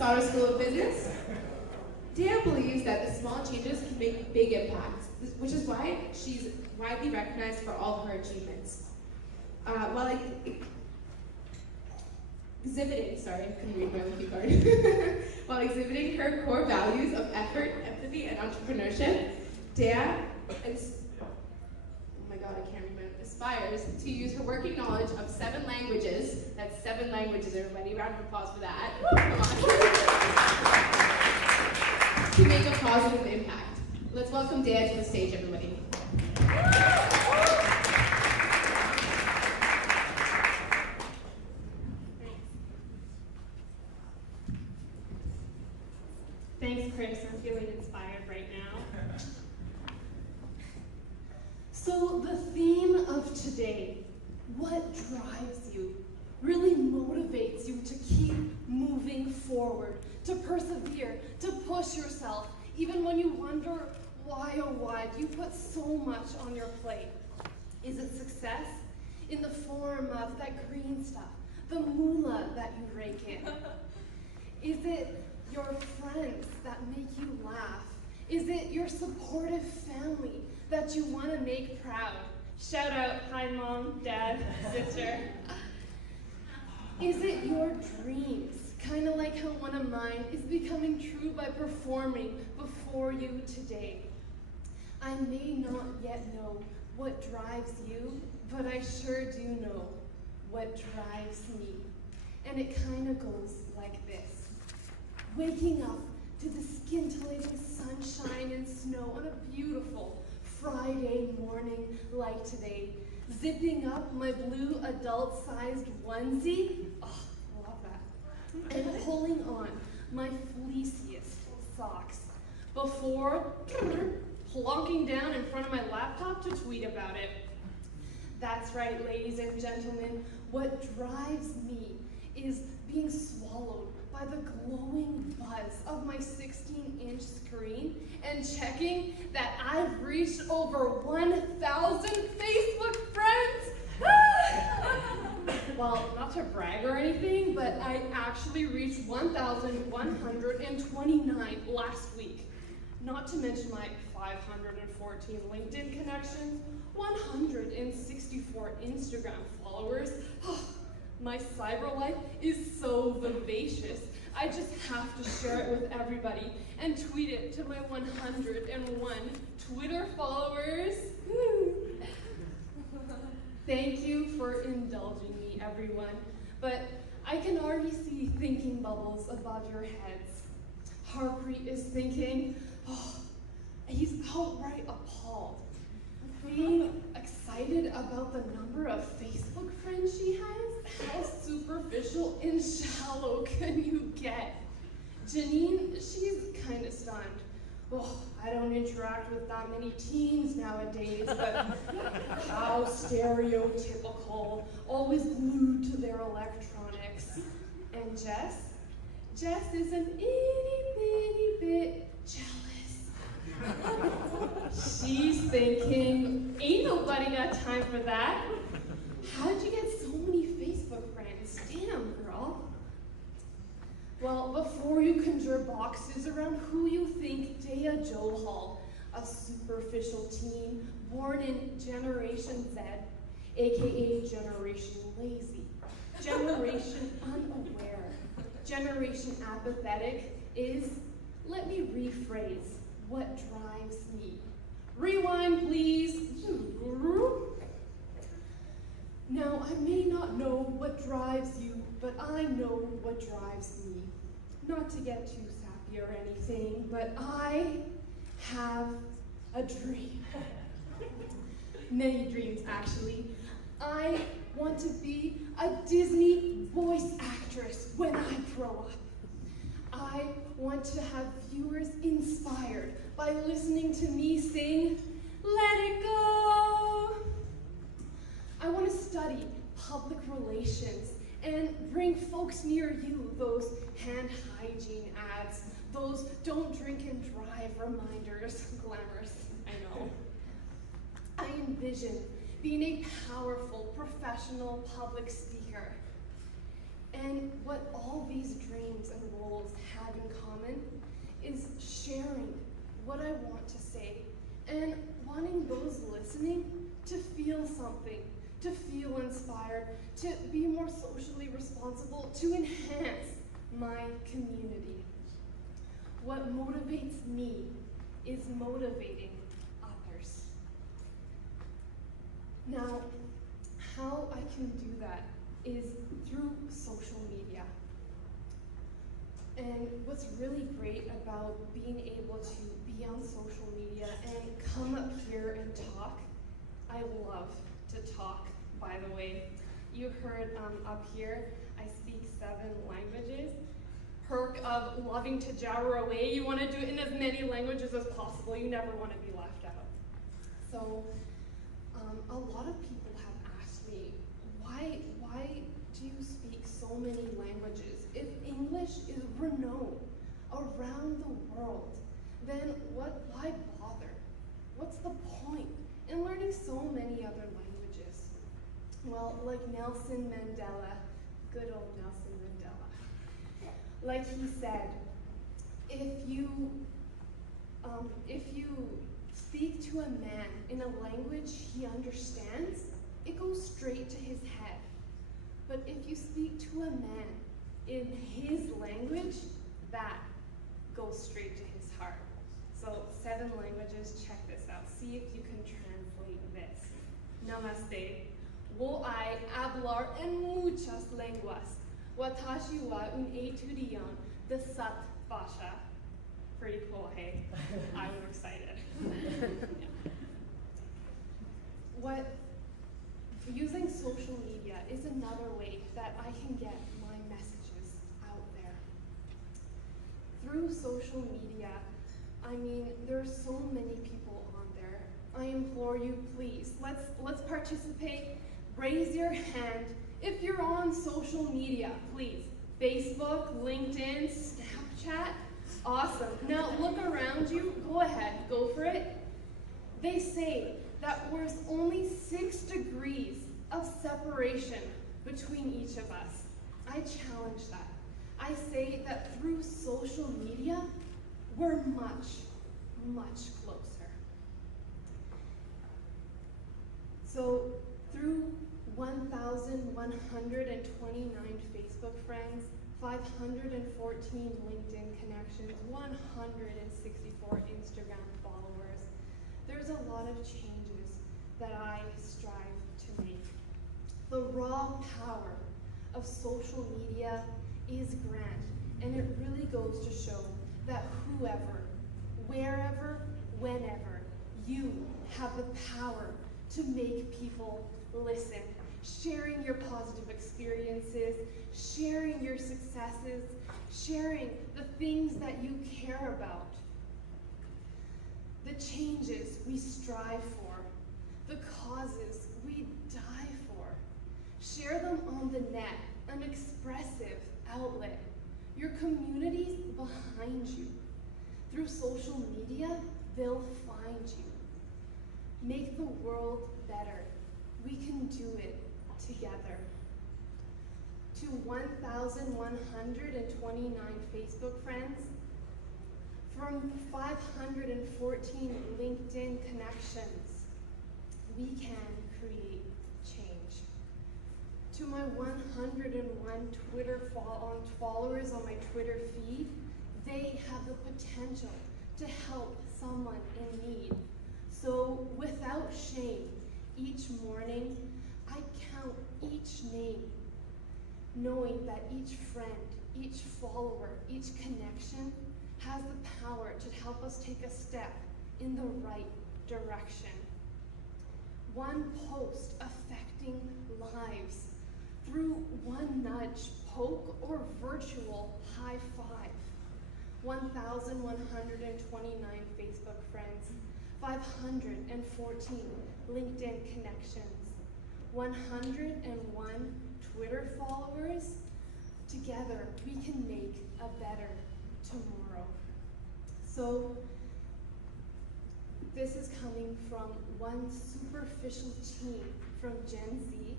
Sauter School of Business. Dayah believes that the small changes can make big impacts, which is why she's widely recognized for all of her achievements. While exhibiting her core values of effort, empathy, and entrepreneurship, Dayah aspires to use her working knowledge of 7 languages. That's 7 languages, everybody. Round of applause for that. Come on. To make a positive impact. Let's welcome Dayah to the stage, everybody. Thanks, Chris. I'm feeling inspired right now. So the theme of today, what drives you, really motivates you to keep moving forward, to persevere, to push yourself, even when you wonder why, oh why, you put so much on your plate. Is it success in the form of that green stuff, the moolah that you rake in? Is it your friends that make you laugh? Is it your supportive family that you want to make proud? Shout out, hi mom, dad, sister. Is it your dreams? Kind of like how one of mine is becoming true by performing before you today. I may not yet know what drives you, but I sure do know what drives me. And it kind of goes like this. Waking up to the scintillating sunshine and snow on a beautiful Friday morning like today, zipping up my blue adult-sized onesie, oh, love that, and pulling on my fleeciest socks before plonking down in front of my laptop to tweet about it. That's right, ladies and gentlemen, what drives me is being swallowed by the glowing buzz of my 16-inch screen and checking that I've reached over 1,000 Facebook friends. Well, not to brag or anything, but I actually reached 1,129 last week. Not to mention my 514 LinkedIn connections, 164 Instagram followers. My cyber life is so vivacious. I just have to share it with everybody and tweet it to my 101 Twitter followers. Thank you for indulging me, everyone. But I can already see thinking bubbles above your heads. Harpreet is thinking, oh, he's outright appalled. Being excited about the number of Facebook friends she has? How superficial and shallow can you get? Janine, she's kind of stunned. Oh, I don't interact with that many teens nowadays, but how stereotypical, always glued to their electronics. And Jess? Jess is an itty bitty bit jealous. She's thinking, ain't nobody got time for that. How'd you get so many Facebook friends? Damn, girl. Well, before you conjure boxes around who you think Dayah Johal, a superficial teen born in Generation Z, aka Generation Lazy, Generation Unaware, Generation Apathetic, is, let me rephrase, what drives me. Rewind, please. Now, I may not know what drives you, but I know what drives me. Not to get too sappy or anything, but I have a dream. Many dreams, actually. I want to be a Disney voice actress when I grow up. I want to have viewers inspired by listening to me sing, "Let It Go." I want to study public relations and bring folks near you those hand hygiene ads, those don't drink and drive reminders, glamorous, I know. I envision being a powerful professional public speaker. And what all these dreams and roles have in common is sharing what I want to say and wanting those listening to feel something, to feel inspired, to be more socially responsible, to enhance my community. What motivates me is motivating others. Now, how I can do that is through social media. And what's really great about being able to be on social media and come up here and talk, I love to talk, by the way. You heard up here, I speak 7 languages. Perk of loving to jabber away, you want to do it in as many languages as possible. You never want to be left out. So, a lot of people have asked me, why do you speak so many languages? If English is renowned around the world, then why bother? What's the point in learning so many other languages? Well, like Nelson Mandela, good old Nelson Mandela, like he said, if you speak to a man in a language he understands, it goes straight to his head. But if you speak to a man in his language, that goes straight to his heart. So 7 languages, check this out. See if you can translate this. Namaste. Wo hay hablar en muchas lenguas. Watashi wa un etudiant de sat basha. Pretty cool, hey? I was excited. Yeah. Using social media is another way that I can get my messages out there. Through social media, I mean, there's so many people on there. I implore you, please, let's participate. Raise your hand if you're on social media, please. Facebook, LinkedIn, Snapchat, awesome. Now look around you, go ahead, go for it. They say that there's only 6 degrees of separation between each of us. I challenge that. I say that through social media, we're much, much closer. So through 1,129 Facebook friends, 514 LinkedIn connections, 164 Instagram followers, there's a lot of changes that I strive to make. The raw power of social media is grand, and it really goes to show that whoever, wherever, whenever, you have the power to make people listen, sharing your positive experiences, sharing your successes, sharing the things that you care about, the changes we strive for, the causes we die for. Share them on the net, an expressive outlet. Your community's behind you. Through social media, they'll find you. Make the world better. We can do it together. To 1,129 Facebook friends, from 514 LinkedIn connections, we can create change. To my 101 Twitter followers on my Twitter feed, they have the potential to help someone in need. So without shame, each morning, I count each name, knowing that each friend, each follower, each connection has the power to help us take a step in the right direction. One post affecting lives through one nudge, poke, or virtual high five. 1,129 Facebook friends, 514 LinkedIn connections, 101 Twitter followers. Together, we can make a better tomorrow. So, this is coming from one superficial team from Gen Z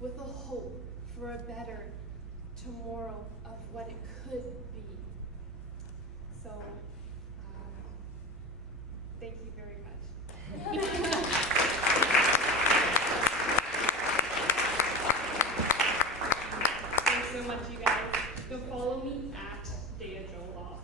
with a hope for a better tomorrow of what it could be. So, thank you very much. Thanks so much, you guys. Go follow me at Dayah Joel.